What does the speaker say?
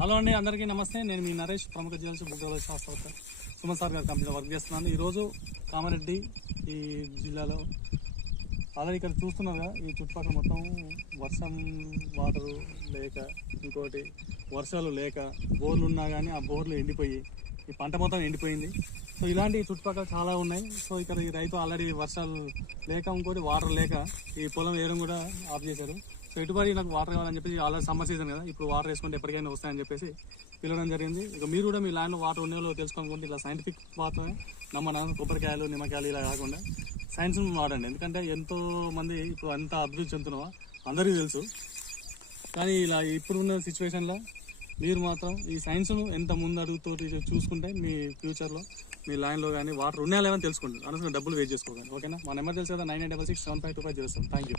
Hello అండి అందరికీ నమస్తే. నేను మీ నరేష్ ప్రముఖ జిల్లా బుగ్గల శాస్త్రవేత్త సుమన్ సార్ గారి కంపెనీలో వర్క్ చేస్తున్నాను. ఈరోజు కామారెడ్డి ఈ జిల్లాలో ఆల్రెడీ ఇక్కడ చూస్తున్నారుగా ఈ చుట్టుపక్కల మొత్తం వర్షం వాటర్ లేక ఇంకోటి వర్షాలు లేక బోర్లు ఉన్నా కానీ ఆ బోర్లు ఎండిపోయి ఈ పంట మొత్తం ఎండిపోయింది. సో ఇలాంటి చుట్టుపక్కల చాలా ఉన్నాయి. సో ఇక్కడ ఈ రైతు ఆల్రెడీ వర్షాలు లేక ఇంకోటి వాటర్ లేక ఈ పొలం వేయడం కూడా ఆఫ్ చేశారు. సో ఇటుబడి నాకు వాటర్ కావాలని చెప్పేసి ఆల్రెడీ సమ్మర్ సీజన్ కదా ఇప్పుడు వాటర్ వేసుకుంటే ఎప్పటికైనా వస్తాయని చెప్పేసి పిలవడం జరిగింది. ఇక మీరు కూడా మీ ల్యాండ్లో వాటర్ ఉన్నాయో తెలుసుకోవాలనుకుంటే ఇలా సైంటిఫిక్ మాత్రమే నమ్మన? కొబ్బరికాయలు నిమ్మకాయలు ఇలా కాకుండా సైన్స్ వాడండి. ఎందుకంటే ఎంతో మంది ఇప్పుడు అంత అభివృద్ధి చెందుతున్నావా అందరికీ తెలుసు. కానీ ఇలా ఇప్పుడున్న సిచ్యువేషన్లో మీరు మాత్రం ఈ సైన్స్ను ఎంత ముందు అడుగుతోటి చూసుకుంటే మీ ఫ్యూచర్లో మీ లైన్లో కానీ వాటర్ ఉన్నాయా లేవని తెలుసుకోండి. అనవసరం డబ్బులు వేస్ట్ చేసుకోకండి. ఓకేనా? మా నెంబర్ తెలుసు కదా? Nine eight double six seven five two five zero seven. Thank you